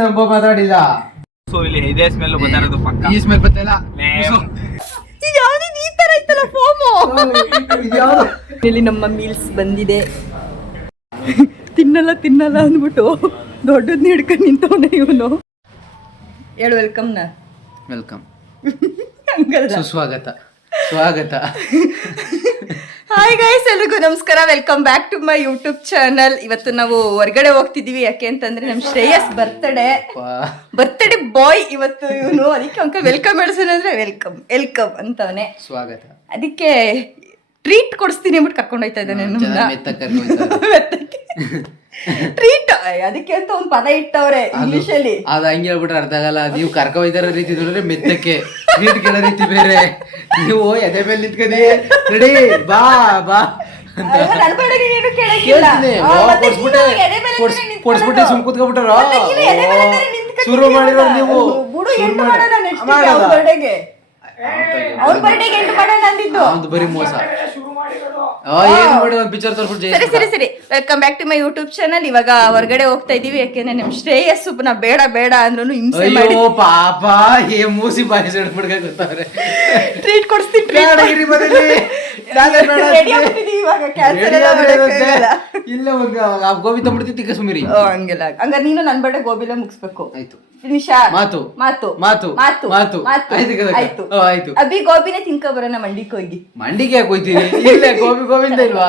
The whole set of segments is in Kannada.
ನಂಬ ಮಾತಾಡಿದ ಸೊ ಇಲ್ಲಿ ಇದೇ ಸ್ಮೆಲ್ ಬತ್ತಾರದು ಪಕ್ಕ ಈ ಸ್ಮೆಲ್ ಬತ್ತಿಲ್ಲ ಈ ತರ ಐತಲ್ಲ ಫೋಮೋ. ಇಲ್ಲಿ ನಮ್ಮ ಮೀಲ್ಸ್ ಬಂದಿದೆ. ತಿನ್ನಲ್ಲ ಅಂದ್ಬಿಟ್ಟು ದೊಡ್ಡದ್ ಹಿಡ್ಕೊಂಡು ನಿಂತವನೆ ಇವನು. ಹೇಳು ವೆಲ್ಕಮ್ ನ. ವೆಲ್ಕಮ್ ಹಂಗಲ್ಲ. ಸುಸ್ವಾಗತ ಸ್ವಾಗತ. ಹಾಯ್ ಗೈಸ್, ಎಲ್ರಿಗೂ ನಮಸ್ಕಾರ. Welcome back to my YouTube channel. ಇವತ್ತು ನಾವು ಹೊರಗಡೆ ಹೋಗ್ತಿದೀವಿ. ಯಾಕೆ ಅಂತಂದ್ರೆ ನಮ್ ಶ್ರೇಯಸ್ ಬರ್ತ್ಡೇ ಬಾಯ್ ಇವತ್ತು ಇವನು. ಅದಕ್ಕೆ ಅಂಕಲ್ ವೆಲ್ಕಮ್ ಹೇಳ್ಸೋಣ ಅಂದ್ರೆ ವೆಲ್ಕಮ್ ಅಂತವನೆ. ಸ್ವಾಗತ. ಅದಕ್ಕೆ ಟ್ರೀಟ್ ಕೊಡಿಸ್ತೀನಿ ಅಂದ್ಬಿಟ್ಟು ಕರ್ಕೊಂಡು ಹೋಯ್ತಾ ಇದ್ದಾನೆ ಟ್ರೀಟ್. ಅದಕ್ಕೆ ಅಂತ ಒಂದು ಪದ ಇಟ್ಟವ್ರೆ ಇಂಗ್ಲಿಷ್ ಅಲ್ಲಿ. ಅದ ಹಂಗೆ ಹೇಳ್ಬಿಟ್ರೆ ಅರ್ಥ ಆಗಲ್ಲ. ನೀವು ಕರ್ಕ ಹೋಯ್ತಾರ ರೀತಿ ನೋಡ್ರೆ ಮೆತ್ತಕ್ಕೆ ಟ್ರೀಟ್ ಕೇಳೋ ರೀತಿ ಬೇರೆ. ನೀವು ಎದೆ ಮೇಲೆ ನಿಂತ್ಕದಿ ರೆಡಿ ಬಾ ಬಾ ಕೊಡ್ಸ್ಬಿಟ್ಟೆ ಸುಮ್ ಕೂತ್ಕೊಬಿಟ್ಟಾರ. ಶುರು ಮಾಡಿರೋ ನೀವು ಅವ್ನು ಬರೀ ಮೋಸ. ಸರಿ welcome back to my YouTube channel. ಇವಾಗ ಹೊರಗಡೆ ಹೋಗ್ತಾ ಇದೀವಿ. ಯಾಕೆಂದ್ರೆ ನಮ್ ಶ್ರೇಯಸ್ ನಾ ಬೇಡ ಅಂದ್ರೂ ಹಿಂಸೆ ಮಾಡಿ ಪಾಪ ಮೂಸಿ ಬಾಯಿ ಗೊತ್ತವ್ರೆ. ಟ್ರೀಟ್ ಕೊಡಿಸ್ತೀನಿ. ಇಲ್ಲ ಗೋಬಿ ತಂಬಿಡ್ತಿ ತಿಕ್ಕ ಸುಮಿರಿ. ಹಂಗೆಲ್ಲ ಹಂಗಾರೆ ನೀನು ನನ್ ಬರ್ಡೆ ಗೋಬಿಲ ಮುಗಿಸ್ಬೇಕು. ಆಯ್ತು ಫಿನಿಶಾ. ಮಾತು ಮಾತು ಮಾತು ಮಾತು ಮಾತು ಆಯ್ತು ಆಯ್ತು. ಅಭಿ ಗೋಬಿನೇ ತಿನ್ಕೊ ಬರೋಣ ಮಂಡಿಗೆ ಹೋಗಿ. ಮಂಡಿಗೆ ಯಾಕೆ ಹೋಯ್ತೀವಿ? ಇಲ್ಲ ಗೋಬಿಂದ ಇಲ್ವಾ?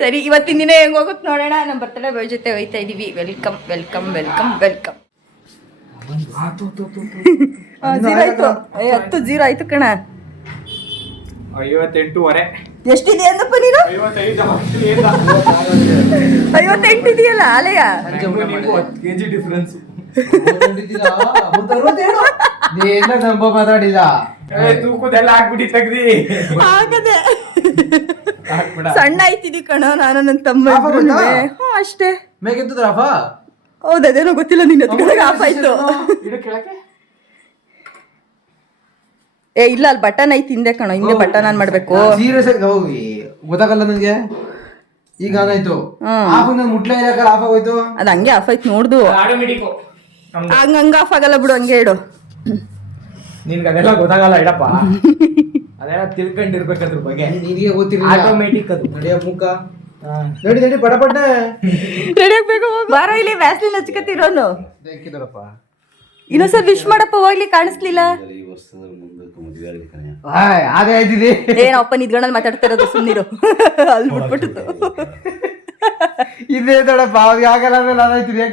ಸರಿ, ಇವತ್ತಿನ ದಿನ ಹೆಂಗ್ ಹೋಗುತ್ತೆ ನೋಡೋಣ. ನಮ್ಮ ಬರ್ತಡೇ ಬಾಯ್ ಜೊತೆ ಹೋಯ್ತಾ ಇದೀವಿ. ವೆಲ್ಕಮ್. 0 ಆಯ್ತು ಕಣ. 58.5 ಎಷ್ಟಿದೆ ಅಂದಪ್ಪ ನೀನು? 58 ಇದೆಯಲ್ಲ ಆಲಯ. 10 kg ಡಿಫರೆನ್ಸ್. ನಂಬ ಮಾತಾಡಿದ ತೂಕದೆಲ್ಲ ಹಾಕ್ಬಿಟ್ಟು ತೆಗ್ದಿ ಆಗದೆ ಸಣ್ಣ ಆಯ್ತಿದಿ ಕಣ. ನಾನು ನನ್ನ ತಮ್ಮ ಅಷ್ಟೇ. ಮೇಕೆಂತದ್ರಪ್ಪ? ಹೌದೇನೋ ಗೊತ್ತಿಲ್ಲ. ನಿನ್ನ ಎತ್ಕೊಳಗೆ ಆಫ್ ಆಯ್ತು. ಇಲ್ಲ ಅಲ್ಲಿ ಬಟನ್ ಐತಿ ಹಿಂದೆ ಕಣ. ಹಿಂದೆ ಬಟನ್ ಆನ್ ಮಾಡ್ಬೇಕು. ಸೀರಿಯಸ್ ಆಗಿ ಹೋಗಿ ಗೊತ್ತಾಗಲ್ಲ ನಂಗೆ. ಈಗ ಆನಾಯ್ತು ಆಫ್. ನಾನು ಮುಟ್ಲೇ ಇರಕ ಆಫ್ ಆಗೋಯ್ತು. ಅದ್ ಹಂಗೆ ಆಫ್ ಆಯ್ತು ನೋಡ್ದು. ಹಂಗ ಆಫ್ ಆಗಲ್ಲ ಬಿಡು. ಹಂಗೆ ಇಡು. ನಿನ್ಗೆ ಅದೆಲ್ಲ ಗೊತ್ತಾಗಲ್ಲ ಇಡಪ್ಪ. ಅದೆಲ್ಲ ತಿಳ್ಕೊಂಡಿರ್ಬೇಕಾದ್ರ ಬಗ್ಗೆ. ನಿನಗೆ ಗೊತ್ತಿರಲಿಲ್ಲ. ಆಟೋಮೆಟಿಕ್ ಅದು. ನಡೆಯ ಮುಖ ನಡಿ ಪಟಪಟ್ನೆ ರೆಡಿ ಆಗ್ಬೇಕು. ಬಾರ ಇಲ್ಲಿ ವ್ಯಾಸ್ಲಿನ್ ಹಚ್ಕತಿರೋನು. ದೇಕಿದರಪ್ಪ ಇನ್ನೊಂದ್ಸಲ ವಿಶ್ ಮಾಡಪ್ಪ. ಹೋಗ್ಲಿ ಕಾಣಿಸ್ಲಿಲ್ಲ. ಅದೇ ಆಯ್ತಿದೆ. ಏನಪ್ಪ ನಿದ್ಗಣಲ್ಲಿ ಮಾತಾಡ್ತಾ ಇರೋದು. ಸುಮ್ಮನಿರು. ಅಲ್ಲಿ ಬಿಟ್ಬಿಟ್ಟು ಇದೇ ದೊಡ್ಡಪ್ಪ. ಅವ್ರಿಗೆ ಆಗಲ್ಲ ಅಂದ್ರೆ ಅದಾಯ್ತಿದೆ.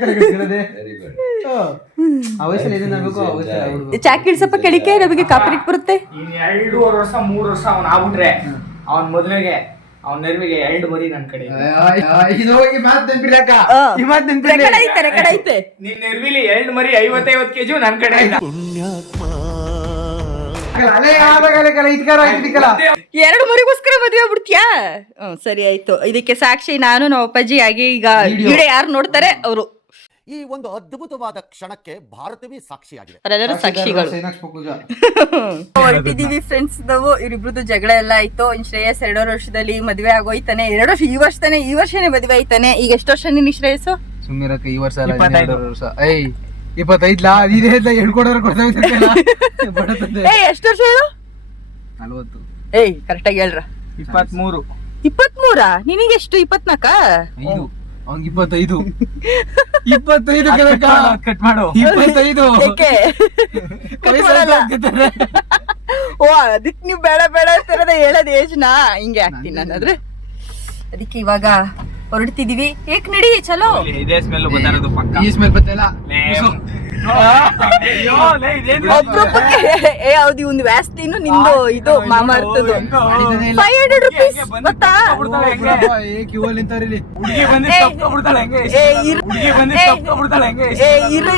ಚಾಕ್ ಇಡ್ಸಪ್ಪ ಕೆಡಿಕೆ. ನಮಗೆ ಕಾಪಿರಿಟ್ ಬರುತ್ತೆ. 2.5 ವರ್ಷ 3 ವರ್ಷ ಅವ್ನು ಆಗ್ಬಿಟ್ರೆ ಅವನ್ ಮೊದ್ಲಿಗೆ ಅವ್ನ ನೆರವಿಗೆ 2 ಮರಿ ನನ್ ಕಡೆ. ನಿನ್ ನೆರವಿಲಿ 2 ಮರಿ 55 kg ನನ್ ಕಡೆ. 2 ಮರಿಗೋಸ್ಕರ ಮದುವೆ ಆಗ್ಬಿಡ್ತೀಯಾ? ಸರಿ ಆಯ್ತು. ಇದಕ್ಕೆ ಸಾಕ್ಷಿ ನಾನು ನಮ್ಮ ಅಪ್ಪಾಜಿ ಆಗಿ. ಈಗ ವಿಡಿಯೋ ಯಾರು ನೋಡ್ತಾರೆ ಅವರು. ಈ ಒಂದು ಅದ್ಭುತವಾದ ಕ್ಷಣಕ್ಕೆ ಭಾರತವೇ ಸಾಕ್ಷಿಯಾಗಿದೆ. ಅವರೆಲ್ಲರೂ ಸಾಕ್ಷಿಗಳು. ಹೊರಟಿದೀವಿ ಫ್ರೆಂಡ್ಸ್ ನಾವು. ಇವರಿಬ್ರದ್ದು ಜಗಳ ಎಲ್ಲ ಆಯ್ತು. ಶ್ರೇಯಸ್ 2 ವರ್ಷದಲ್ಲಿ ಮದುವೆ ಆಗೋಯ್ತಾನೆ. 2 ವರ್ಷ ಈ ವರ್ಷನೇ ಮದುವೆ ಆಯ್ತಾನೆ. ಈಗ ಎಷ್ಟು ವರ್ಷ ನಿನ್ ಶ್ರೇಯಸ್? ಸುಮ್ಮನಿರಕ್ಕ ಈ ವರ್ಷ 2 ವರ್ಷ. 25 ಹೇಳ್ಕೊಡೋರು ಎಷ್ಟು ವರ್ಷ ಹೇಳು? 40. ಕರೆಕ್ಟಾಗಿ ಹೇಳ್ರ. 23. ನಿನಗೆಷ್ಟು? 24? ಅವ್ನಿಗೆ 25 ಕಟ್ ಮಾಡು. 25 ಓ ಅದಕ್ಕೆ ನೀವು ಬೇಡ ಅಂತಾರದ ಹೇಳೋದು ಏಜ್ನಾ? ಹಿಂಗೆ ಆಗ್ತೀನಿ ನಾನಾದ್ರೆ. ಅದಕ್ಕೆ ಇವಾಗ ಹೊರಡ್ತಿದೀವಿ. ಏಕ್ ನಡಿ ಚಲೋ. ಇದೇ ಸ್ಮೆಲ್ ಬತ್ತಾರದು ಪಕ್ಕ. ಈ ಸ್ಮೆಲ್ ಬತ್ತಿಲ್ಲ. ಒಬ್ರೊಬ್ಬಕ್ಕೆ ಯಾವ್ದು ಒಂದು ವ್ಯಾಸ್ಲಿನು ನಿಂದು ಇದು ಮಾಮಾರ್ತದು 500 rupees ಗೊತ್ತಾ? ಇರು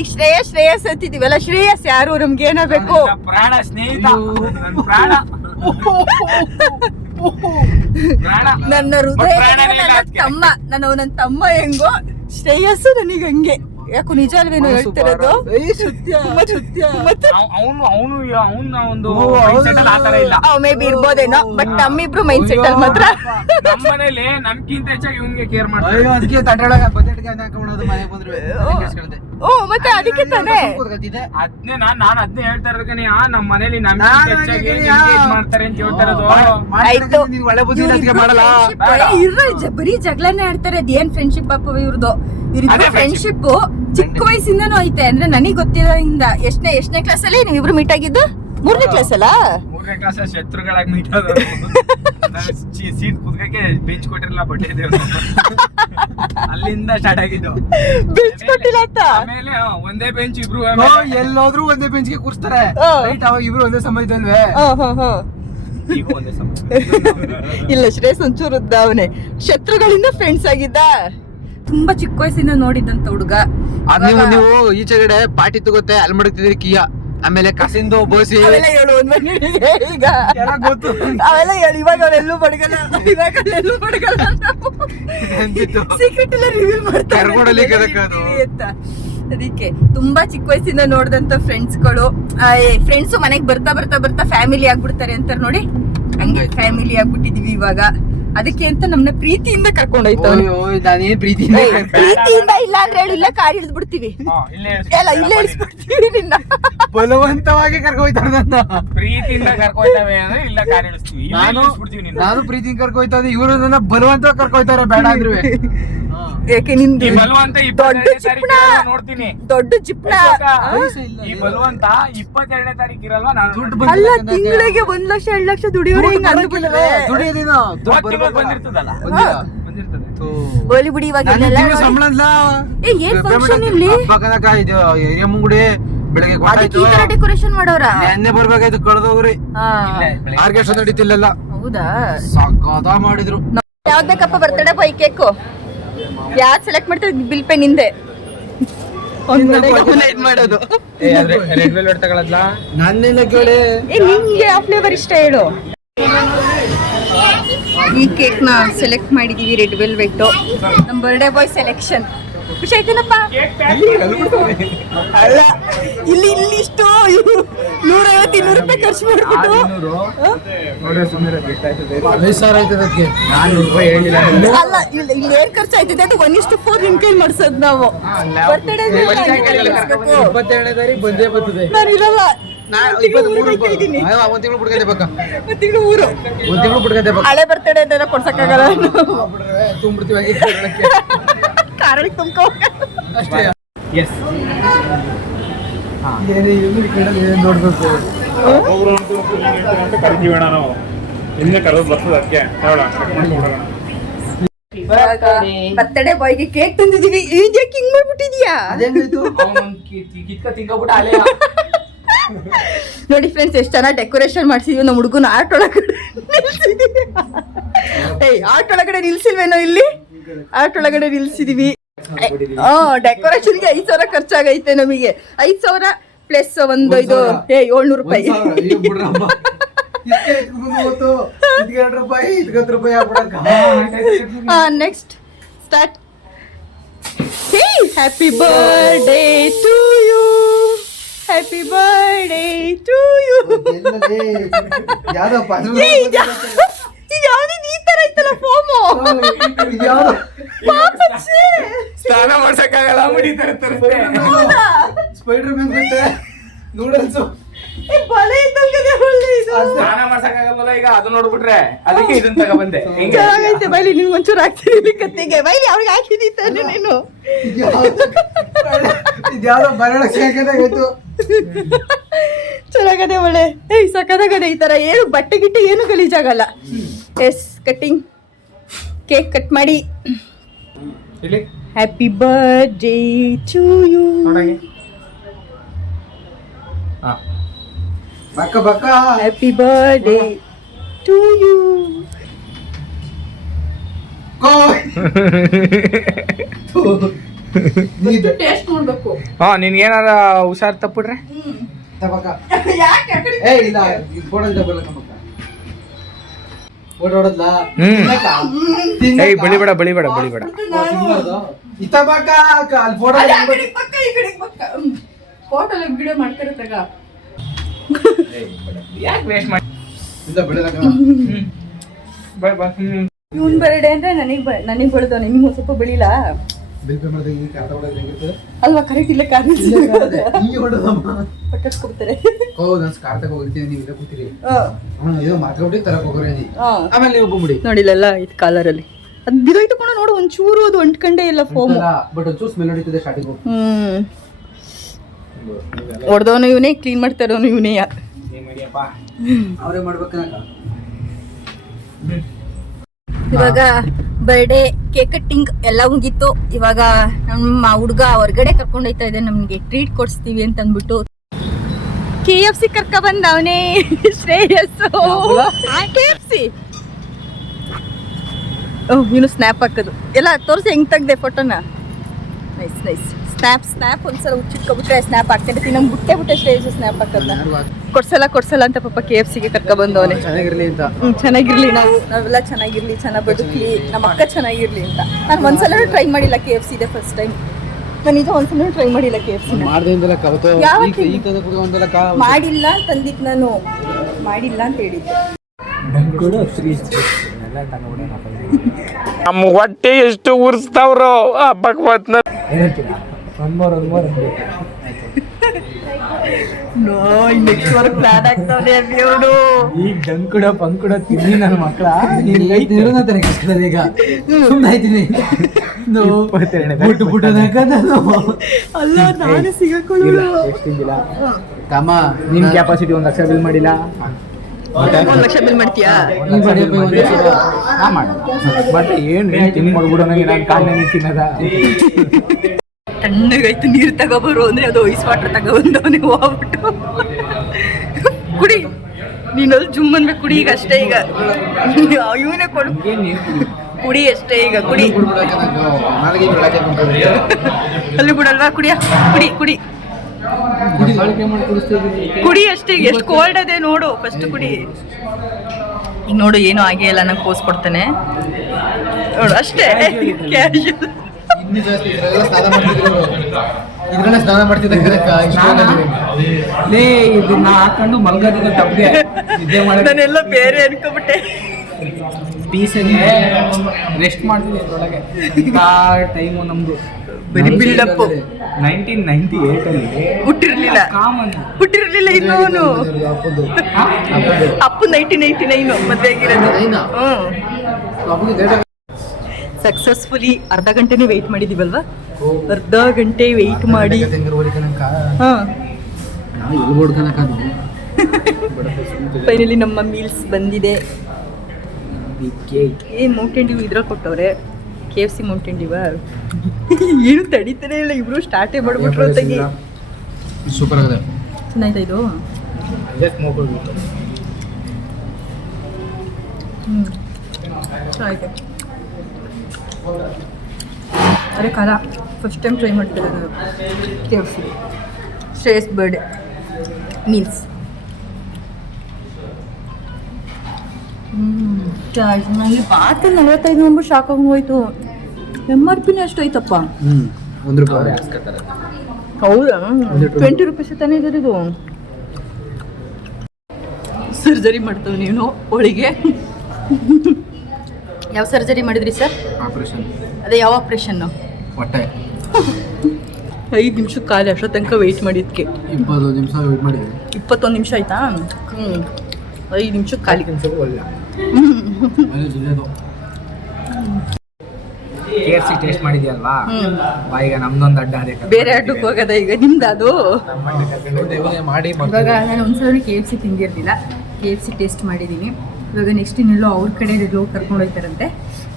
ಈಗ ಶ್ರೇಯಸ್ ಅಂತಿದೀವಲ್ಲ. ಶ್ರೇಯಸ್ ಯಾರು? ನಮ್ಗೆ ಏನಾಗಬೇಕು? ಪ್ರಾಣ ಸ್ನೇಹಿತ, ಪ್ರಾಣ. ನನ್ನ ಹೃದಯ ನನ್ನ ತಮ್ಮ. ನನ್ನ ತಮ್ಮ ಹೆಂಗೋ ಶ್ರೇಯಸ್ಸು ನನಗೆ ಹಂಗೆ. ಯಾಕೋ ನಿಜ ಅಲ್ವೇನೋ ಹೇಳ್ತಿರೋದು ಅವನು ಒಂದು mindset ಅಲ್ಲಿ ಆತರ ಇಲ್ಲ. ಮೇ ಬಿ ಇರ್ಬೋದೇನೋ, ಬಟ್ ನಮ್ಮಿಬ್ರು ಮೈಂಡ್ ಸೆಟ್ ಅಲ್ಲಿ ಮಾತ್ರ ನಮ್ಮ ಮನೇಲಿ ನಮ್ಗಿಂತ ಹೆಚ್ಚಾಗಿ ಇವ್ನಿಗೆ ಕೇರ್ ಮಾಡ್ತಾರೆ. ಅಯ್ಯೋ ಅದಕ್ಕೆ ತಟ್ಟೆಯೊಳಗೆ ಬಜೆಟ್ಗೆ ಹಾಕೊಂಡೋದು ಮನೆಗೆ ಬಂದ್ರೆ ಓ ಮತ್ತೆ ಅದಕ್ಕೆ ತಾನೇ ಅದ್ನೇ ನಾನು ಅದ್ನೇ ಹೇಳ್ತಾ ಇರೋದಕ್ಕೆ ನಮ್ಮ ಮನೇಲಿ ನಮ್ಗಿಂತ ಹೆಚ್ಚಾಗಿ ನಿಮ್ಗೆ ಇದ್ ಮಾಡ್ತಾರೆ ಅಂತ ಹೇಳ್ತಾ ಇರೋದು. ಆಯ್ತು. ನೀನ್ ಒಳ್ಳೆ ಬುದ್ಧಿ ಅದಕ್ಕೆ ಮಾಡಲ್ಲ. ಬರೀ ಜಗಳನೇ ಆಡ್ತಾರೆ. ಅದೇನ್ ಫ್ರೆಂಡ್ಶಿಪ್ ಅಪ್ಪ ಇವ್ರದ್ದು. ಇವ್ರಿಬ್ರು ಫ್ರೆಂಡ್ಶಿಪ್ ಚಿಕ್ಕ ವಯಸ್ಸಿಂದನೂ ಐತೆ. ಅಂದ್ರೆ ನನಗ್ ಗೊತ್ತಿರೋದ್ರಿಂದ ಎಷ್ಟನೇ ಕ್ಲಾಸ್ ಅಲ್ಲಿ ನೀವಿಬ್ರು ಮೀಟ್ ಆಗಿದ್ದು? 3ನೇ ಕ್ಲಾಸ್ ಅಲ್ಲ? 3ನೇ ಕ್ಲಾಸ್ ಶತ್ರುಗಳಾಗಿ ಮೀಟ್ ಆದ. ಸೀಟ್ ಕುದ್ಕಕ್ಕೆ ಬೆಂಚ್ ಕೊಟ್ಟಿರಲ್ಲ, ಬಟ್ಟೆ ಅಲ್ಲಿಂದ ಸ್ಟಾರ್ಟ್ ಆಗಿದ್ದು. ಬೆಂಚ್ ಕೊಟ್ಟಿಲ್ಲ ಅಂತ ಆಮೇಲೆ ಒಂದೇ ಬೆಂಚ್ ಇಬ್ರು ಎಲ್ಲೋದ್ರು ಒಂದೇ ಬೆಂಚ್ಗೆ ಕೂರ್ಸ್ತಾರೆ. ರೈಟ್, ಅವಾಗ ಇಬ್ರು ಒಂದೇ ಸಮಯದಲ್ವೇ? ಈಗ ಒಂದೇ ಸಮ. ಇಲ್ಲ, ಶ್ರೇಯಸ್ ಒಂಚೂರು ಉದ್ದ ಅವನೇ. ಶತ್ರುಗಳಿಂದ ಫ್ರೆಂಡ್ಸ್ ಆಗಿದ್ದ. ತುಂಬಾ ಚಿಕ್ಕ ವಯಸ್ಸಿಂದ ನೋಡಿದಂತ ಹುಡುಗ. ನೀವು ಈಚೆಗಡೆ ಪಾರ್ಟಿ ತಗೋತೆ ಅಲ್ಲಿ ಮಡಗ್ತಿದ್ರಿ ಕಿಯಾ, ಆಮೇಲೆ ಕಸಿಂದು ಬೋಸಿ ಅವೆಲ್ಲ ಹೇಳು ಈಗ ಗೊತ್ತು. ಅವೆಲ್ಲ ಹೇಳು. ಇವಾಗ ಅವರೆಲ್ಲೂ ಬಡಗಲ್ಲ, ಇವಾಗ ಅಲ್ಲೆಲ್ಲೂ ಬಡಗಲ್ಲ. ಸೀಕ್ರೆಟ್ ಎಲ್ಲ ರಿವೀಲ್ ಮಾಡ್ತಾರೆ ಅಂತ. ಅದಕ್ಕೆ ತುಂಬಾ ಚಿಕ್ಕ ವಯಸ್ಸಿಂದ ನೋಡಿದಂತ ಫ್ರೆಂಡ್ಸ್ಗಳು, ಫ್ರೆಂಡ್ಸ್ ಮನೆಗ್ ಬರ್ತಾ ಬರ್ತಾ ಬರ್ತಾ ಫ್ಯಾಮಿಲಿ ಆಗ್ಬಿಡ್ತಾರೆ ಅಂತಾರೆ ನೋಡಿ, ಹಂಗೆ ಫ್ಯಾಮಿಲಿ ಆಗ್ಬಿಟ್ಟಿದೀವಿ ಇವಾಗ. ಅದಕ್ಕೆ ಅಂತ ನಮ್ನ ಪ್ರೀತಿಯಿಂದ ಕರ್ಕೊಂಡೋಯ್ತವ್ರೆ. ನಾನೇನ್ ಪ್ರೀತಿಯಿಂದ ಇಲ್ಲ ಅಂದ್ರೆ ಹೇಳಿ, ಇಲ್ಲ ಕಾರ್ ಇಳಿದ್ಬಿಡ್ತೀವಿ. ಎಲ್ಲ ಇಲ್ಲೇ ಇಳಿಸ್ಬಿಡ್ತೀವಿ ನಿನ್ನ. ಬಲವಂತವಾಗಿ ಕರ್ಕೊಯ್ತಾರೆ ನನ್ನ. ಪ್ರೀತಿಯಿಂದ ಕರ್ಕೊಯ್ತವೆ ಅಂದ್ರೆ ಇಲ್ಲ ಕಾರ್ ಇಳಿಸ್ತೀವಿ. ನಾನು ಪ್ರೀತಿಯಿಂದ ಕರ್ಕೊಯ್ತಾ ಇದ್ದೆ, ಇವರು ನನ್ನ ಬಲವಂತ ಕರ್ಕೊಯ್ತಾರೆ ಬೇಡ ಅಂದ್ರು. ಯಾಕೆ ನಿಮ್ದು ಬಲವಂತ ನೋಡ್ತೀನಿ, ದೊಡ್ಡ ಜಿಪ್ನ. ಈ ಬಲವಂತ 22ನೇ ತಾರೀಕು ಇರಲ್ವಾ? ನಾನು ಅಲ್ಲ, ತಿಂಗಳಿಗೆ 1 ಲಕ್ಷ 2 ಲಕ್ಷ ದುಡಿಯೋರು ಹಿಂಗ್ ಅಂದ್ಬಿಟ್ಟಿದ್ರೆ ಬಂದಿರ್ತದಲ್ಲ, ಹೋಲಿ ಬಿಡಿ. ಇವಾಗ ಸಂಬಳ ಏನ್ ಫಂಕ್ಷನ್ ಇಲ್ಲಿ? ಹಿರಿಯ ಮುಂಗುಡಿ ಬೆಳಗ್ಗೆ ಡೆಕೋರೇಷನ್ ಮಾಡೋರ ನೆನ್ನೆ ಬರ್ಬೇಕಾಯ್ತು, ಕಳೆದೋಗ್ರಿ. ಆರ್ಕೆಸ್ಟ್ರಾ ನಡೀತಿಲ್ಲ. ಹೌದಾ? ಸಕ್ಕದ ಮಾಡಿದ್ರು. ಯಾವ್ದು ಬೇಕಪ್ಪ ಬರ್ತಡೇ ಬಾಯ್ ಕೇಕು? ಯಾವ್ದು ಸೆಲೆಕ್ಟ್ ಮಾಡ್ತಾರೆ? ಬಿಲ್ ಪೆನ್ ಹಿಂದೆ ಮಾಡೋದು. ರೆಡ್ ವೆಲ್ವೆಟ್ ತಗೊಳ್ಳಲ್ಲ? ನನ್ನೆಲ್ಲ ಕೇಳಿ ನಿಂಗೆ ಯಾವ ಫ್ಲೇವರ್ ಇಷ್ಟ ಹೇಳು. ಈ ಕೇಕ್ ನ ಸೆಲೆಕ್ಟ್ ಮಾಡಿದೀವಿ, ರೆಡ್ ವೆಲ್ವೆಟ್. ನಮ್ ಬರ್ಡೇ ಬಾಯ್ ಸೆಲೆಕ್ಷನ್. ಖುಷಿ ಆಯ್ತೇನಪ್ಪ? ಅಲ್ಲ, ಇಲ್ಲಿ ಇಷ್ಟು 150-200 ರೂಪಾಯಿ ಖರ್ಚು ಮಾಡ್ಬಿಟ್ಟು 5,000 ಆಯ್ತದೆ ಅದಕ್ಕೆ. ಅಲ್ಲ, ಇಲ್ಲಿ ಏನ್ ಖರ್ಚು ಆಯ್ತದೆ ಅದು 1:4 ನಿಮ್ ಕೈ ಮಾಡ್ಸೋದ್ ನಾವು. ಬರ್ತಡೇ 22ನೇ ತಾರೀಕು ಬಂದೇ ಬರ್ತದೆ. ನಾನು ಇರಲ್ಲ, 23 ಒಂದ್ ತಿಂಗಳು ಬಿಡ್ಕಂತೆ ಬೇಕಾ? ಒಂದ್ ತಿಂಗಳು ಊರು, ಒಂದ್ ತಿಂಗಳು ಬಿಡ್ಕಂತೆ ಬೇಕಾ? ಹಳೆ ಬರ್ತಡೇ ಅದೆಲ್ಲ ಕೊಡ್ಸಕ್ಕಾಗಲ್ಲ. ತುಂಬಿಡ್ತೀವಿ ಕಾರಣಕ್ಕೆ ತುಂಬ್ಕೋ ಅಷ್ಟೇ. ಎಸ್, ನೋಡ್ಬೇಕು. ಕರಿತೀವಣ ನಾವು ಇನ್ನೇ ಕರೆದು ಬರ್ತದೆ ಅದಕ್ಕೆ ಬರ್ತಡೇ ಬಾಯ್ಗೆ ಕೇಕ್ ತಂದಿದೀವಿ. ಏನ್ ಯಾಕೆ ಹಿಂಗ್ ಮಾಡ್ಬಿಟ್ಟಿದ್ಯಾ? ಕಿತ್ಕ ತಿಂಕೋಬಿಟ್ಟು ಅಲೆ. ನೋಡಿ ಫ್ರೆಂಡ್ಸ್, ಎಷ್ಟು ಚೆನ್ನಾಗಿ ಡೆಕೋರೇಷನ್ ಮಾಡ್ಸಿದೀವಿ. ನಮ್ಮ ಹುಡುಗನ ಆರ್ಟ್ ಒಳಗಡೆ ನಿಲ್ಸಿದೀವಿ. ಆರ್ಟ್ ಒಳಗಡೆ ನಿಲ್ಸಿಲ್ವೇನೋ? ಇಲ್ಲಿ ಆರ್ಟ್ ಒಳಗಡೆ ನಿಲ್ಸಿದೀವಿ. ಡೆಕೋರೇಷನ್ಗೆ 5,000 ಖರ್ಚಾಗೈತೆ ನಮಗೆ. 5,000 ಪ್ಲಸ್ ಒಂದು ಇದು 700 ರೂಪಾಯಿ. Next start. Happy birthday to you, happy birthday to you. ಯಾವ್ದು ಈ ತರ ಐತಲ್ಲ ಫೋಮು? ಸ್ನಾನ ಮಾಡ್ಸಕ್ಕಾಗಲ್ಲ, ಮುಡಿತಾರೆ ಸ್ಪೈಡರ್ ಮ್ಯಾನ್ ನೂಡಲ್ಸ್ ಸ್ನಾನ ಮಾಡ್ಸಕ್ಕಾಗಲ್ಲ. ಈಗ ಅದು ನೋಡ್ಬಿಟ್ರೆ ಅದಕ್ಕೆ ಇದನ್ನ ತಗೊಬಂದೆ. ಚೆನ್ನಾಗೈತೆ ಬೈಲಿ, ನಿನ್ಗೆ ಒಂಚೂರು ಹಾಕ್ತೀನಿ ಕತ್ತಿಗೆ. ಬೈಲಿ ಅವ್ರಿಗೆ ಹಾಕಿದೀತಾನೆ ನೀನು. ಇದ್ಯಾವ್ದೋ ಬರಳಾಯ್ತು. ಚೆನ್ನಾಗದೆ ಒಳ್ಳೆ. ಸಕ್ಕದಾಗದೆ. ಈ ತರ ಏನು ಬಟ್ಟೆ ಗಿಟ್ಟೆ ಏನು ಗಲೀಜಾಗಲ್ಲ. ಎಸ್, ಕಟ್ಟಿಂಗ್ ಕೇಕ್ ಕಟ್ ಮಾಡಿ. Happy birthday to you. ಬಕ್ಕ ಬಕ್ಕ. Happy birthday to you. Taste ನೋಡ್ಬೇಕು. ನಿನ್ಗೇನಾರ ಹುಷಾರ್ ತಪ್ಪಿಡ್ರೆ ಫೋಟೋ ಹೊಡದ್ಲಾ ಏಯ್ ಬಳಿಬೇಡ ಬಳಿಬೇಡ ಬಳಿಬೇಡ ಅಲ್ಲಿ ಫೋಟೋ ಫೋಟೋ ವಿಡಿಯೋ ಮಾಡ್ತಾರೆ ತಗ ಯಾಕೆ ವೇಸ್ಟ್ ಮಾಡಿ ಇವನ್ ಬರ್ಡೇ ಅಂದ್ರೆ ನನಗೆ ಬೆಳೆದ ನಿಮ್ಗೆ ಒಂದ್ ಸ್ವಲ್ಪ ಬೆಳಿಲ್ಲ ಅಲ್ವಾ ಕರೆಕ್ಟ್ ಇಲ್ಲ ಪಟ್ಟಿಸ್ಕೊಡ್ತಾರೆ ಆಮೇಲೆ ನೀವು ಬಂದ್ಬಿಡಿ ನೋಡಿಲ್ಲ ಇದು ಕಾಲರಲ್ಲಿ ಅದಿರೋಯ್ತು ಕೂಡ ನೋಡು ಒಂಚೂರು ಅದು ಅಂಟ್ಕೊಂಡೇ ಇಲ್ಲ ಫೋಮ್ ಬಟ್ ಒಂಚೂರು ಸ್ಮೆಲ್ ಹೊಡಿತದೆ ಸ್ಟಾರ್ಟಿಂಗ್. ಹೊಡೆದವನು ಇವನೇ ಕ್ಲೀನ್ ಮಾಡ್ತಾ ಇರೋನು ಇವನೇ ಅವರೇ ಮಾಡ್ಬೇಕನಕ. ಇವಾಗ ಬರ್ಡೇ ಕೇಕ್ ಕಟ್ಟಿಂಗ್ ಎಲ್ಲ ಮುಗೀತು. ಇವಾಗ ನಮ್ಮ ಹುಡುಗ ಹೊರಗಡೆ ಕರ್ಕೊಂಡು ಹೋಯ್ತಾ ಇದೆ, ನಮ್ಗೆ ಟ್ರೀಟ್ ಕೊಡಿಸ್ತೀವಿ ಅಂತ ಅಂದ್ಬಿಟ್ಟು KFC ಕರ್ಕ ಬಂದವನೇ ಶ್ರೇಯಸ್. KFC ನೀನು ಸ್ನ್ಯಾಪ್ ಹಾಕೋದು ಎಲ್ಲ ತೋರಿಸಿ ಹೆಂಗ್ ತೆಗ್ದೆ ಫೋಟೋನ. ನೈಸ್ ನೈಸ್ ಸ್ನ್ಯಾಪ್ ಒಂದ್ಸಲ ಹುಚ್ಚಿಟ್ಕೊಬಿಟ್ರೆ ಸ್ನ್ಯಾಪ್ ಹಾಕ್ತಿರ್ತೀನಿ. ನಮ್ಗೆ ಬಿಟ್ಟೆ ಶ್ರೇಯಸ್ ಸ್ನ್ಯಾಪ್ ಹಾಕೋದನ್ನ ಕೊಡ್ಸಲ್ಲ ಅಂತ ಪಾಪ KFCಗೆ ಕರ್ಕ ಬಂದವನೇ. ಚೆನ್ನಾಗಿರ್ಲಿ ಅಂತ. ಚೆನ್ನಾಗಿರ್ಲಿ, ನಾವೆಲ್ಲ ಚೆನ್ನಾಗಿರ್ಲಿ, ಚೆನ್ನಾಗಿ ಬದುಕಲಿ, ನಮ್ಮ ಅಕ್ಕ ಚೆನ್ನಾಗಿರ್ಲಿ ಅಂತ. ನಾನು ಒಂದ್ಸಲ ಟ್ರೈ ಮಾಡಿಲ್ಲ KFC ಇದೆ ಫಸ್ಟ್ ಟೈಮ್. ನಾನು ಈಗ ಒಂದ್ಸಲ ಟ್ರೈ ಮಾಡಿಲ್ಲ KFC. ಮಾಡಿಲ್ಲ ತಂದಿದ್ದು ನಾನು, ಮಾಡಿಲ್ಲ ಅಂತ ಹೇಳಿದ್ದೆ. ನಮ್ಮ ಹೊಟ್ಟೆ ಎಷ್ಟು ಉರ್ಸ್ತಾವ್ರೋ ಭಗವತ್ನ. ಈಗ ಡಂಕುಡ ಪಂಕುಡ ತಿನ್ನಿ ನನ್ನ ಮಕ್ಕಳ ಈಗ ಸುಮ್ಮನೆ ಅಲ್ಲ ನಾನು ಸಿಗಕೊಳ್ಳ ತಮ್ಮ ನಿನ್ ಕೆಪಾಸಿಟಿ 1 ಲಕ್ಷ ಬಿಲ್ ಮಾಡಿಲ್ಲ. 1 ಲಕ್ಷ ಬಿಲ್ ಮಾಡ್ತೀಯಾ? ಬಟ್ ಏನು ತಿಂಗ್ ಮಾಡ್ಬಿಡೋ ನಾನು ಕಾಲೇ ತಿನ್ನದ. ತಣ್ಣಗಾಯ್ತು ನೀರು ತಗೋಬರು ಅಂದ್ರೆ ಅದು ಐಸ್ ವಾಟರ್ ತಗೊಬಂದವನೇ ಹೋಗ್ಬಿಟ್ಟು ಕುಡಿ. ನೀನಲ್ಲಿ ಜುಮ್ ಅನ್ಬೇಕು ಕುಡಿ ಈಗ ಅಷ್ಟೇ. ಈಗ ಇವನೇ ಕೊಡು ಕುಡಿ ಅಷ್ಟೇ ಈಗ ಕುಡಿ. ಅಲ್ಲಿ ಬಿಡಲ್ವಾ ಕುಡಿಯ ಕುಡಿ ಕುಡಿ ಕುಡಿ ಅಷ್ಟೇ. ಎಷ್ಟು ಕೋಲ್ಡ್ ಅದೇ ನೋಡು ಫಸ್ಟ್ ಕುಡಿ. ಈಗ ನೋಡು ಏನೂ ಆಗೇ ಇಲ್ಲ, ನಂಗೆ ಪೋಸ್ ಕೊಡ್ತಾನೆ ನೋಡು ಅಷ್ಟೇ ಕ್ಯಾಶುವಲ್. ಸ್ನಾನ ಮಾಡ್ತಿದ್ದೆ ಇದನ್ನ ಹಾಕೊಂಡು ಮಲ್ಗದ ತಪ್ಪೆ ನಾನೆಲ್ಲ ಬೇರೆ ಅನ್ಕೊಬಿಟ್ಟೆ. ಪೀಸಲ್ಲಿ ರೆಸ್ಟ್ ಮಾಡ್ತಿದ್ದೆ ಅದ್ರೊಳಗೆ. ಟೈಮು ನಮ್ದು ಬರೀ ಬಿಲ್ಡಪ್. 1998 ಅಲ್ಲಿ ಹುಟ್ಟಿರ್ಲಿಲ್ಲ ಇನ್ನೋನು. ಅಪ್ಪು 1989 ಮದ್ವೆ ಆಗಿರೋದು. ಸಕ್ಸಸ್ಫುಲಿ ಅರ್ಧ ಗಂಟೆನೇ ವೆಯ್ಟ್ ಮಾಡಿದೀವಲ್ವಾ? ಅರ್ಧ ಗಂಟೆ ವೆಯ್ಟ್ ಮಾಡಿ ಫೈನಲಿ ನಮ್ಮ ಮೀಲ್ಸ್ ಬಂದಿದೆ. ಮೌಂಟೇನ್ ಡ್ಯೂ ಇದ್ರಲ್ಲಿ ಕೊಟ್ಟವ್ರೆ, KFC ಮೌಂಟೇನ್ ಡ್ಯೂವ. ಏನು ತಡೀತಾನೆ ಇಲ್ಲ, ಇಬ್ರು ಸ್ಟಾರ್ಟೇ ಮಾಡ್ಬಿಟ್ರು ತೆಗಿ. ಸೂಪರ್ ಆಗಿದೆ, ಚೆನ್ನಾಯ್ತಾ ಇದು? ಚೆನ್ನಾಗಿದೆ. ಅರೆ ಖಾರ ಫಸ್ಟ್ ಟೈಮ್ ಟ್ರೈ ಮಾಡ್ತಿದ್ದೆ ನಾನು KFC. Shreyas birthday meals. ನನಗೆ ಬಾತ್ 45 ನಂಬರ್ ಶಾಕ್ ಆಗಿ ಹೋಯ್ತು. MRP ಅಷ್ಟು ಐತಪ್ಪ. ₹1 ಹೌದಾ? 20 ರೂಪೀಸ್ ತಾನೇ ಇದು. ಸರ್ಜರಿ ಮಾಡ್ತೇವೆ ನೀನು ಒಳಗೆ. ಯಾವ ಸರ್ಜರಿ ಮಾಡಿದ್ರಿ ಸರ್? ಆಪರೇಷನ್. ಅದೇ ಯಾವ ಆಪರೇಷನ್ನು? ಹೊಟ್ಟೆ. 5 ನಿಮಿಷಕ್ಕೆ ಖಾಲಿ, ಅಷ್ಟೋ ತನಕ ವೆಯ್ಟ್ ಮಾಡಿದ್ಕೆ. 20 ನಿಮಿಷ ವೆಯ್ಟ್ ಮಾಡಿದ್ವಿ. 21 ನಿಮಿಷ ಆಯ್ತಾ? 5 ನಿಮಿಷಕ್ಕೆ ಖಾಲಿ. KFC ಟೇಸ್ಟ್ ಮಾಡಿದ್ಯಲ್ವಾ, ಈಗ ನಮ್ದೊಂದು ಅಡ್ಡ ಅದೇ ಬೇರೆ ಅಡ್ಡಕ್ಕೆ ಹೋಗದ ಈಗ ನಿಮ್ದು ಅದು. ಮಾಡಿ ಇವಾಗ ನಾನು ಒಂದ್ಸಲ KFC ತಿಂದಿರ್ಲಿಲ್ಲ, KFC ಟೇಸ್ಟ್ ಮಾಡಿದ್ದೀನಿ. ಇವಾಗ ನೆಕ್ಸ್ಟ್ ಇನ್ನೆಲ್ಲೋ ಅವ್ರ ಕಡೆ ಹೋಗಿ ಕರ್ಕೊಂಡು ಹೋಗ್ತಾರಂತೆ,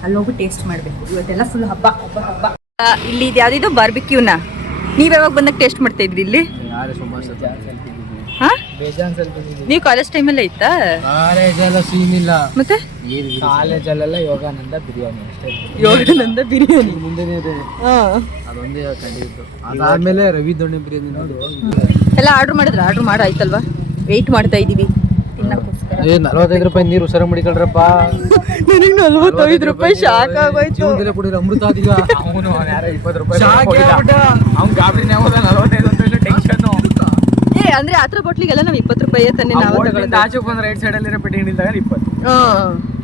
ಅಲ್ಲಿ ಹೋಗಿ ಟೇಸ್ಟ್ ಮಾಡಬೇಕು. ಇವತ್ತೆಲ್ಲ ಫುಲ್ ಹಬ್ಬ ಹಬ್ಬ ಹಬ್ಬ. ಇಲ್ಲಿ ಇದು ಯಾವುದಿದು ಬಾರ್ಬಿಕ್ಯೂನ ನೀವು ಯಾವಾಗ ಬಂದಾಗ ಟೇಸ್ಟ್ ಮಾಡ್ತಾ ಇದ್ರಿ ಇಲ್ಲಿ? ಹಾಂ, ನೀವು ಕಾಲೇಜ್ ಟೈಮಲ್ಲೇ ಇತ್ತಾ? ಕಾಲೇಜೆಲ್ಲ ಸೀನ್ ಇಲ್ಲ ಮತ್ತೆ ಕಾಲೇಜಲ್ಲೆಲ್ಲ ಯೋಗಾನಂದ ಬಿರಿಯಾನಿ ಅಷ್ಟೇ. ಯೋಗಾನಂದ ಬಿರಿಯಾನಿ ಮುಂದೆನೇ ಇದೆ, ಹಾಂ, ಅದೊಂದೇ ಕಂಡಿದ್ದು. ಅದಾದ್ಮೇಲೆ ರವಿ ದೊಣ್ಣೆ ಬಿರಿಯಾನಿ ನೋಡು ಎಲ್ಲ ಆರ್ಡ್ರ್ ಮಾಡಿದ್ರೆ ಆರ್ಡ್ರ್ ಮಾಡಾಯ್ತಲ್ವಾ? ವೆಯ್ಟ್ ಮಾಡ್ತಾ ಇದ್ದೀವಿ. ತಿನ್ನಕ್ಕೋಸ್ಕರ. 45 ರೂಪಾಯಿ ನೀರು ಉಸರ ಮಡಿಕೊಳ್ರಪ್ಪ. ನನಗೆ 45 ರೂಪಾಯಿ ಶಾಕ್ ಆಗೋಯ್ತು. ಜೀವನದಲ್ಲೇ ಕುಡಿದ್ರೆ ಅಮೃತ ಅದೀಗ. ಅವನು ಯಾರೋ 20 ರೂಪಾಯಿ ಅವ್ನು ಗಾಬರಿನ ಯಾವ್ದು 45 ಅಂತ ಟೆನ್ಷನ್. ಅಂದ್ರೆ ಆತರ ಬಾಟ್ಲಿಗೆಲ್ಲ ನಾವು 20 ರೂಪಾಯಿ ತಾನೆ ನಾವು ತಗೊಳ್ಳೋದು. ಆಚೆ ಬಂದ್ರೆ ರೈಟ್ ಸೈಡ್ ಅಲ್ಲಿ ಪೆಟ್ಟಿ ಹಿಡಿದಾಗ 20.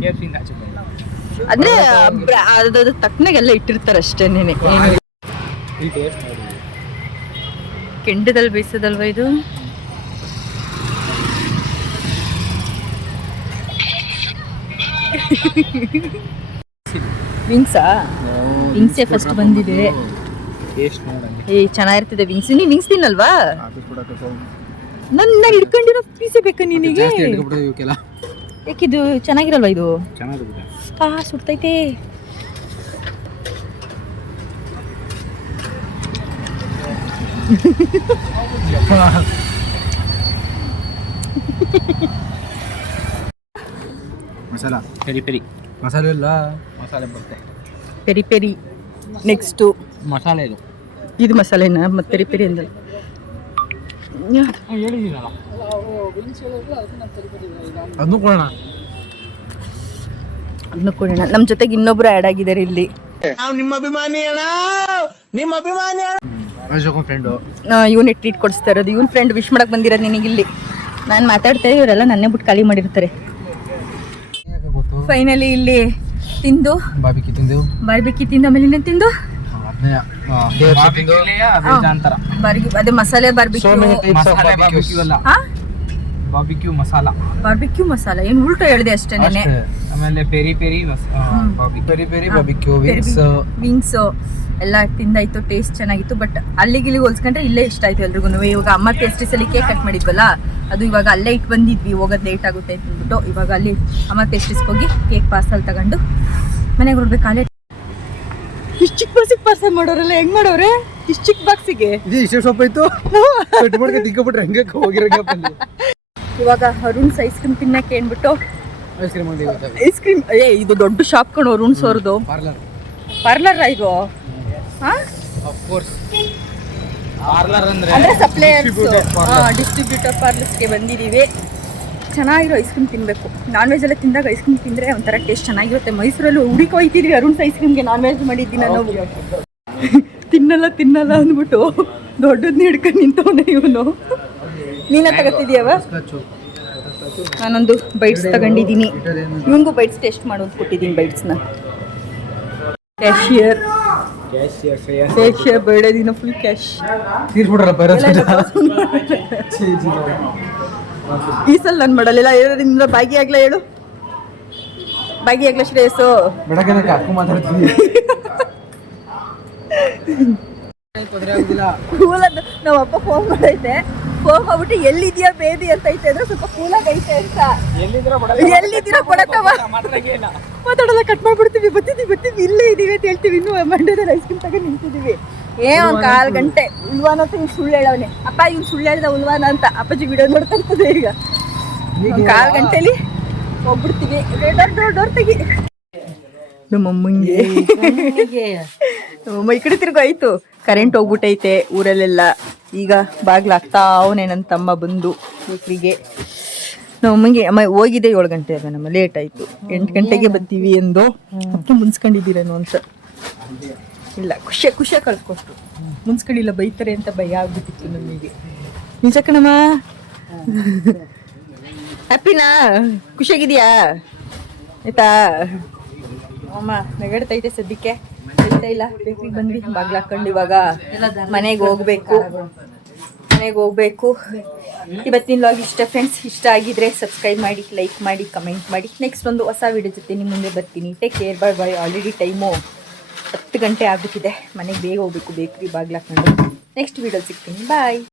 KFC ಇಂದ ಆಚೆ ಬಂದ್ರೆ ಅಂದ್ರೆ ಅದ್ರ ತಕ್ಕನಾಗೆಲ್ಲ ಇಟ್ಟಿರ್ತಾರೆ ಅಷ್ಟೇನೇನೆ. ಈ ಟೇಸ್ಟ್ ನೋಡಿ. ಕೆಂಡದಲ್ಲಿ ಬೇಯಿಸೋದಲ್ವಾ ಇದು? ವಿಂಗ್ಸಾ? ವಿಂಗ್ಸೇ ಫಸ್ಟ್ ಬಂದಿದೆ. ಟೇಸ್ಟ್ ನೋಡಂಗೆ. ಚೆನ್ನಾಗಿರ್ತಿದೆ ವಿಂಗ್ಸ್. ನೀ ವಿಂಗ್ಸ್ ತಿನ್ನಲ್ವಾ? ನನ್ನ ಹಿಡ್ಕೊಂಡಿರೋ ಪೀಸೇ ಬೇಕಾ ನಿನಗೆ? ಜಾಸ್ತಿ ಹಿಡ್ಕೊಂಡ್ಬಿಡು ಇವಕ್ಕೆಲ್ಲ. ಯಾಕಿದು ಚೆನ್ನಾಗಿರಲ್ವಾ ಇದು? ಚೆನ್ನಾಗಿದೆ. ಸುಡ್ತೈತೆ. ಮಸಾಲ ಪೆರಿ ಪೆರಿ ಮಸಾಲೆ ಇಲ್ಲ, ಮಸಾಲೆ ಬರುತ್ತೆ. ಪೆರಿ ಪೆರಿ ನೆಕ್ಸ್ಟು ಮಸಾಲೆ ಇದು ಮಸಾಲೆನಾ? ಮತ್ತೆ ಪೆರಿ ಪೆರಿ ಅಂದಲ್ಲ. ಹೇಳಿದ್ದೀನಲ್ಲ. ಅದನ್ನು ಕೊಡೋಣ. ಅದನ್ನು ಕೊಡೋಣ. ನಮ್ಮ ಜೊತೆಗೆ ಇನ್ನೊಬ್ರು ಆ್ಯಡ್ ಆಗಿದ್ದಾರೆ ಇಲ್ಲಿ. ಫ್ರೆಂಡು ಇವನೇ ಟ್ರೀಟ್ ಕೊಡಿಸ್ತಾ ಇರೋದು. ಇವನ್ ಫ್ರೆಂಡ್ ವಿಶ್ ಮಾಡಕ್ ಬಂದಿರೋದು ನಿನಗಿಲ್ಲಿ. ನಾನು ಮಾತಾಡ್ತಾ ಇವರೆಲ್ಲ ನನ್ನೇ ಬಿಟ್ಟು ಖಾಲಿ ಮಾಡಿರ್ತಾರೆ. ಫೈನಲಿ ಇಲ್ಲಿ ತಿಂದು ಬಾಬಿಕಿ ತಿಂದು ಬಾರ್ಬಿಕಿ ತಿಂದು ಆಮೇಲೆ ಇನ್ನೇನು ತಿಂದು ಅಂತಾರ ಅದೇ ಮಸಾಲೆ barbecue. Barbecue masala. Barbecue masala ಏನು ಉಲ್ಟಾ ಹೇಳಿದೆ ಅಷ್ಟೇ ನೆನೆ. ಆಮೇಲೆ peri peri peri peri barbecue wings ಎಲ್ಲ ತಿಂದಾಯ್ತು. ಟೇಸ್ಟ್ ಚೆನ್ನಾಗಿತ್ತು. ಬಟ್ ಅಲ್ಲಿಗೆ ಹೋಲ್ಸ್ಕೊಂಡ್ರೆ ಇಲ್ಲೇ ಇಷ್ಟ ಆಯ್ತು ಎಲ್ರಿಗೂ. ಇವಾಗ ಅಮ್ಮ ಪೇಸ್ಟ್ರೀಸಲ್ಲಿ ಕೇಕ್ ಕಟ್ ಮಾಡಿದ್ವಲ್ಲ, ಅದು ಇವಾಗ ಅಲ್ಲೇ ಇಟ್ಟು ಬಂದಿದ್ವಿ. ಹೋಗೋದು ಲೇಟ್ ಆಗುತ್ತೆ ಅಂತ ಅಂದ್ಬಿಟ್ಟು ಇವಾಗ ಅಲ್ಲಿ ಅಮ್ಮ ಪೇಸ್ಟ್ರೀಸ್ಗೆ ಹೋಗಿ ಕೇಕ್ ಪಾರ್ಸಲ್ ತಗೊಂಡು ಮನೆಗೆ ಹೊರಡ್ಬೇಕು. ಅಲ್ಲೇ ಇಷ್ಟು ಚಿಕ್ಕ ಬಾಕ್ಸಿಗೆ ಪಾರ್ಸಲ್ ಮಾಡೋರಲ್ಲ, ಹೆಂಗ್ ಮಾಡೋರೆ? ಇಷ್ಟು ಚಿಕ್ಕ ಬಾಕ್ಸಿಗೆ ಇದು ಇಷ್ಟೇ ಸೊಪ್ಪು ಇತ್ತು. ತಿಕ್ಕೊಬಿಟ್ರೆ ಹಂಗೆ ಹೋಗಿರೋ. ಇವಾಗ ಅರುಣ್ಸ್ ಐಸ್ ಕ್ರೀಮ್ ತಿನ್ನಕ್ಕೆ ಏನ್ಬಿಟ್ಟು ಐಸ್ ಕ್ರೀಮ್ ಅಂಗಡಿ. ಐಸ್ ಕ್ರೀಮ್ ಇದು ದೊಡ್ಡ ಶಾಪ್ ಕಣೋ ಅರುಣ್ಸ್ ಅವ್ರದ್ದು. ಪಾರ್ಲರ್ ಇದು? ಪಾರ್ಲರ್ ಅಂದ್ರೆ ಸಪ್ಲೈಯರ್ಸ್, ಡಿಸ್ಟ್ರಿಬ್ಯೂಟರ್ ಪಾರ್ಲರ್ಸ್ಗೆ ಬಂದಿದ್ದೀವಿ. ಚೆನ್ನಾಗಿರೋ ಐಸ್ ಕ್ರೀಮ್ ತಿನ್ನಬೇಕು. ನಾನ್ ವೆಜ್ ಎಲ್ಲ ತಿಂದಾಗ ಐಸ್ ಕ್ರೀಮ್ ತಿಂದರೆ ಒಂಥರ ಟೇಸ್ಟ್ ಚೆನ್ನಾಗಿರುತ್ತೆ. ಮೈಸೂರಲ್ಲಿ ಹುಡುಕಿ ಹೋಯ್ತಿದ್ವಿ ಅರುಣ್ಸ್ ಐಸ್ ಕ್ರೀಮ್ಗೆ. ನಾನ್ ವೆಜ್ ಮಾಡಿದ್ದೀನಿ ನಾವು. ತಿನ್ನಲ್ಲ ಅಂದ್ಬಿಟ್ಟು ದೊಡ್ಡದನ್ನ ಹಿಡ್ಕೊಂಡು ನಿಂತವನೇ ಇವನು. ನೀನ ತಗೋತಿದ್ಯಾವ? ನಾನೊಂದು ಬೈಟ್ಸ್ ತಗೊಂಡಿದ್ದೀನಿ. ಇವನಿಗೂ ಬೈಟ್ಸ್ ಟೇಸ್ಟ್ ಮಾಡೋದು ಕೊಟ್ಟಿದ್ದೀನಿ ಬೈಟ್ಸ್ನ. ಕ್ಯಾಶಿಯರ್ ಬರ್ಡೇ ದಿನ ಫುಲ್ ಕ್ಯಾಶ್ ತೀರ್ಸ್ಬಿಟ್ರಪ್ಪ. ಈ ಸಲ ನಾನು ಮಾಡಲಿಲ್ಲ. ನಿಮ್ದು ಭಾಗಿಯಾಗ್ಲ ಹೇಳು. ಭಾಗಿಯಾಗ್ಲ ಶ್ರೇಯಸ್ಸು ಬೆಳಗ್ಗೆ ಅಕ್ಕು ಮಾತಾಡ್ತೀವಿ. ಕೂಲದ್ದು ನಮ್ಮ ಅಪ್ಪ ಫೋನ್ ಮಾಡೈತೆ. ಫೋನ್ ಮಾಡ್ಬಿಟ್ಟು ಎಲ್ಲಿದ್ಯಾ ಬೇಬಿ ಅಂತ ಐತೆ ಅಂದ್ರೆ ಸ್ವಲ್ಪ ಕೂಲಾಗಿ ಐತೆ ಅಂತ. ಎಲ್ಲಿದ್ದೀರಾ ಕೊಡತ್ತವ ಮಾತಾಡಲ್ಲ, ಕಟ್ ಮಾಡ್ಬಿಡ್ತೀವಿ. ಬರ್ತೀವಿ ಇಲ್ಲೇ ಇದೀವಿ ಅಂತ ಹೇಳ್ತೀವಿ. ಇನ್ನೂ ಮಂಡ್ಯದಲ್ಲಿ ಐಸ್ ಕ್ರೀಮ್ ತಗೊಂಡು ನಿಂತಿದ್ದೀವಿ. ಒಂದು 1/4 ಗಂಟೆ. ಉಲ್ವಾನ ಅಂತ ಇವ್ನು ಸುಳ್ಳು ಹೇಳವನೆ. ಅಪ್ಪ ಇವ್ನು ಸುಳ್ಳು ಹೇಳ್ದ ಉಲ್ವಾನ ಅಂತ. ಅಪ್ಪಾಜಿ ವಿಡಿಯೋ ನೋಡ್ತಾ ಇರ್ತದೆ. ಈಗ 1/4 ಗಂಟೆಲಿ ಹೋಗ್ಬಿಡ್ತೀವಿ. ಡೋರ್ ತೆಗಿ. ನಮ್ಮಮ್ಮಂಗೆ ನಮ್ಮಮ್ಮ ಈ ಕಡೆ ತಿರ್ಗಾಯ್ತು. ಕರೆಂಟ್ ಹೋಗ್ಬಿಟ್ಟೈತೆ ಊರಲ್ಲೆಲ್ಲ. ಈಗ ಬಾಗ್ಲಾಗ್ತಾ ಅವನೇ ನನ್ನ ತಮ್ಮ ಬಂದು ಬೇಕ್ರಿಗೆ. ನಮ್ಮಮ್ಮಂಗೆ ಅಮ್ಮ ಹೋಗಿದೆ 7 ಗಂಟೆ ಆಗ. ನಮ್ಮ ಲೇಟ್ ಆಯಿತು. 8 ಗಂಟೆಗೆ ಬರ್ತೀವಿ ಎಂದು ಅದಕ್ಕೆ ಮುನ್ಸ್ಕೊಂಡಿದ್ದೀರೇನು ಅಂತ. ಇಲ್ಲ ಖುಷಿಯಾಗಿ ಕಳ್ಸ್ಕೊಟ್ರು. ಮುನ್ಸ್ಕೊಂಡಿಲ್ಲ ಬೈತಾರೆ ಅಂತ ಭಯ ಆಗ್ಬಿಟ್ಟಿತ್ತು ನಮಗೆ. ನಿಜ ಕಣಮ್ಮ. ಹ್ಯಾಪಿನಾ? ಖುಷಿಯಾಗಿದೆಯಾ? ಆಯ್ತಾ? ಅಮ್ಮ ನೆಗಡ್ತೈತೆ ಸದ್ಯಕ್ಕೆ. ಹೇಳ್ತಾ ಇಲ್ಲ. ಬೇಕ್ರಿಗೆ ಬಂದ್ವಿ. ಬಾಗ್ಲು ಹಾಕೊಂಡು ಇವಾಗ ಮನೆಗೆ ಹೋಗ್ಬೇಕು. ಇವತ್ತಿನ ವ್ಲಾಗ್ ಇಷ್ಟ ಫ್ರೆಂಡ್ಸ್. ಇಷ್ಟ ಆಗಿದ್ರೆ ಸಬ್ಸ್ಕ್ರೈಬ್ ಮಾಡಿ, ಲೈಕ್ ಮಾಡಿ, ಕಮೆಂಟ್ ಮಾಡಿ. ನೆಕ್ಸ್ಟ್ ಒಂದು ಹೊಸ ವಿಡಿಯೋ ಜೊತೆ ನಿಮ್ಮ ಮುಂದೆ ಬರ್ತೀನಿ. Take care. Bye. Already time 10 ಗಂಟೆ ಆಗ್ಬಿಟ್ಟಿದೆ. ಮನೆಗೆ ಬೇಗ ಹೋಗ್ಬೇಕು. ಬೇಕ್ರಿ ಬಾಗ್ಲು ಹಾಕೊಂಡು ನೆಕ್ಸ್ಟ್ ವಿಡಿಯೋ ಸಿಗ್ತೀನಿ. ಬಾಯ್.